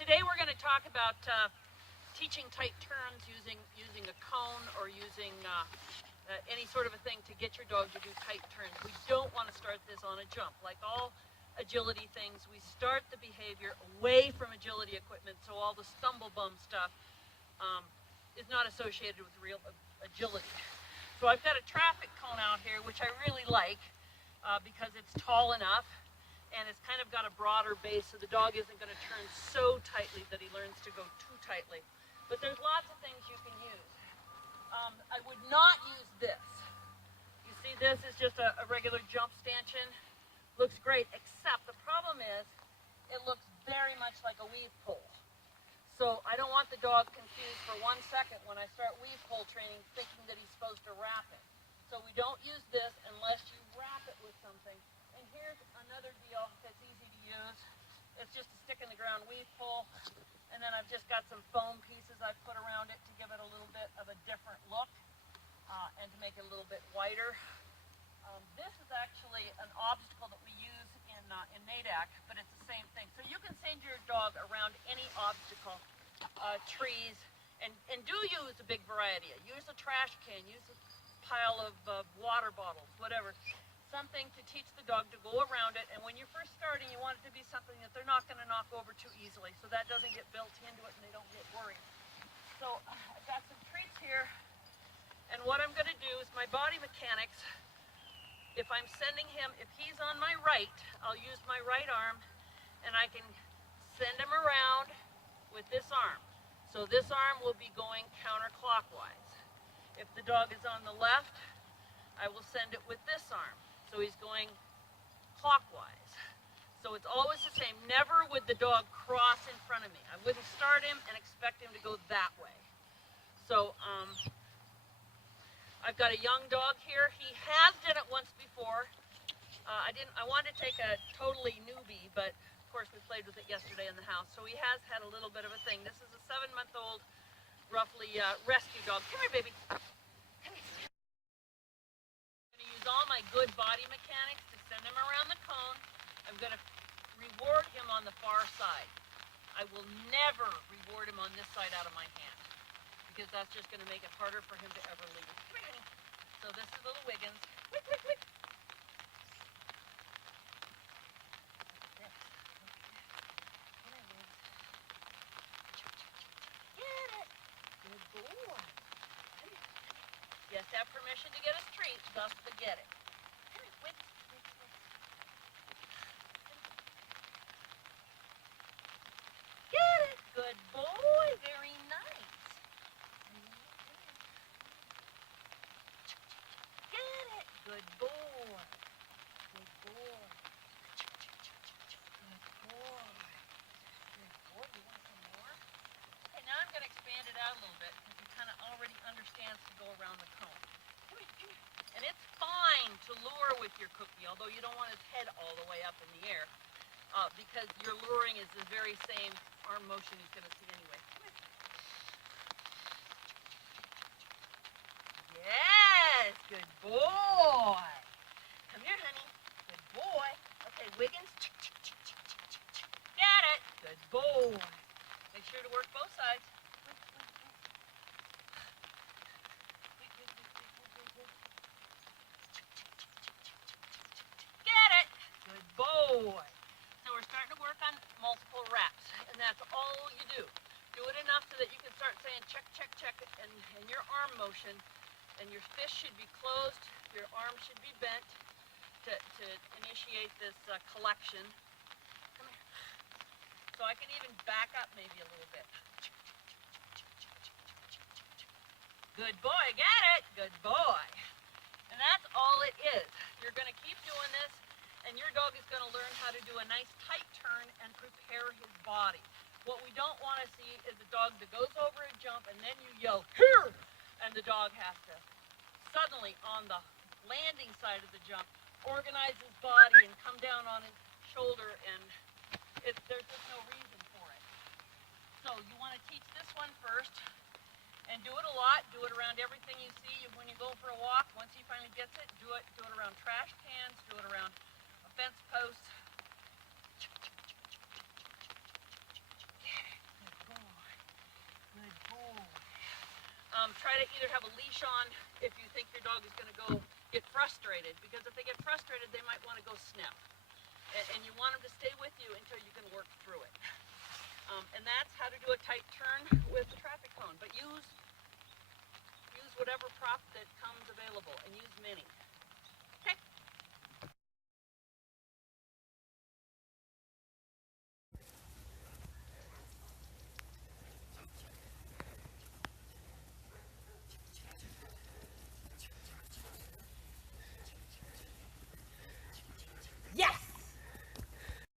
Today we're going to talk about teaching tight turns using a cone or using any sort of a thing to get your dog to do tight turns. We don't want to start this on a jump. Like all agility things, we start the behavior away from agility equipment, so all the stumble bum stuff is not associated with real agility. So I've got a traffic cone out here, which I really like because it's tall enough and it's kind of got a broader base, so the dog isn't going to turn so tightly that he learns to go too tightly. But there's lots of things you can use. I would not use this. You see, this is just a regular jump stanchion. Looks great, except the problem is it looks very much like a weave pole. So I don't want the dog confused for 1 second when I start weave pole training thinking that he's supposed to wrap it. So we don't use this unless you wrap it with something. And here's another deal that's easy to use. It's just a stick in the ground weave pole, and then I've just got some foam pieces I've put around it to give it a little bit of a different look and to make it a little bit wider. This is actually an obstacle that we use in NADAC, but it's the same thing. So you can send your dog around any obstacle, trees, and do use a big variety. Use a trash can, use a pile of water bottles, whatever. Something to teach the dog to go around it, and when you're first starting, you want it to be something that they're not going to knock over too easily, so that doesn't get built into it and they don't get worried. So I've got some treats here, and what I'm going to do is my body mechanics. If I'm sending him, if he's on my right, I'll use my right arm, and I can send him around with this arm. So this arm will be going counterclockwise. If the dog is on the left, I will send it with this arm. So he's going clockwise. So it's always the same. Never would the dog cross in front of me. I wouldn't start him and expect him to go that way. So I've got a young dog here. He has done it once before. I wanted to take a totally newbie, but of course we played with it yesterday in the house. So he has had a little bit of a thing. This is a 7-month-old, roughly rescue dog. Come here, baby. Come here. I'm going to use all my good body mechanics to send him around the cone. I'm going to reward him on the far side. I will never reward him on this side out of my hand, because that's just going to make it harder for him to ever leave. Come here, honey. So this is little Wiggins. Wick, wick, wick. Yes. Come here, Wiggins. Get it. Good boy. He has to have permission to get his treat, thus the get it. Come here, Wiggins. Get it. Good boy. Very nice. Good boy. Good boy. Good boy. Good boy. You want some more? Okay, now I'm going to expand it out a little bit because he kind of already understands to go around the cone. Come here, come here. And it's fine to lure with your cookie, although you don't want his head all the way up in the air because your luring is the very same arm motion he's going to see anyway. Come here. Yes, good boy. Come here, honey. Good boy. Okay, Wiggins. Got it. Good boy. Make sure to work both sides. Get it. Good boy. So we're starting to work on multiple reps, and that's all you do. Do it enough so that you can start saying check, check, check, and your arm motion. And your fist should be closed, your arm should be bent to initiate this collection. Come here. So I can even back up maybe a little bit. Good boy, got it. Good boy. And that's all it is. You're going to keep doing this, and your dog is going to learn how to do a nice tight turn and prepare his body. What we don't want to see is a dog that goes over a jump and then you yell, here! And the dog has to suddenly, on the landing side of the jump, organize his body and come down on his shoulder, and there's just no reason for it. So you want to teach this one first, and do it a lot. Do it around everything you see when you go for a walk. Once he finally gets it, do it around trash cans, do it around a fence post. Get it. try to either have a leash on if you think your dog is going to go get frustrated, because if they get frustrated, they might want to go sniff. And you want them to stay with you until you can work through it. And that's how to do a tight turn with the traffic cone. But use whatever prop that comes available, and use many.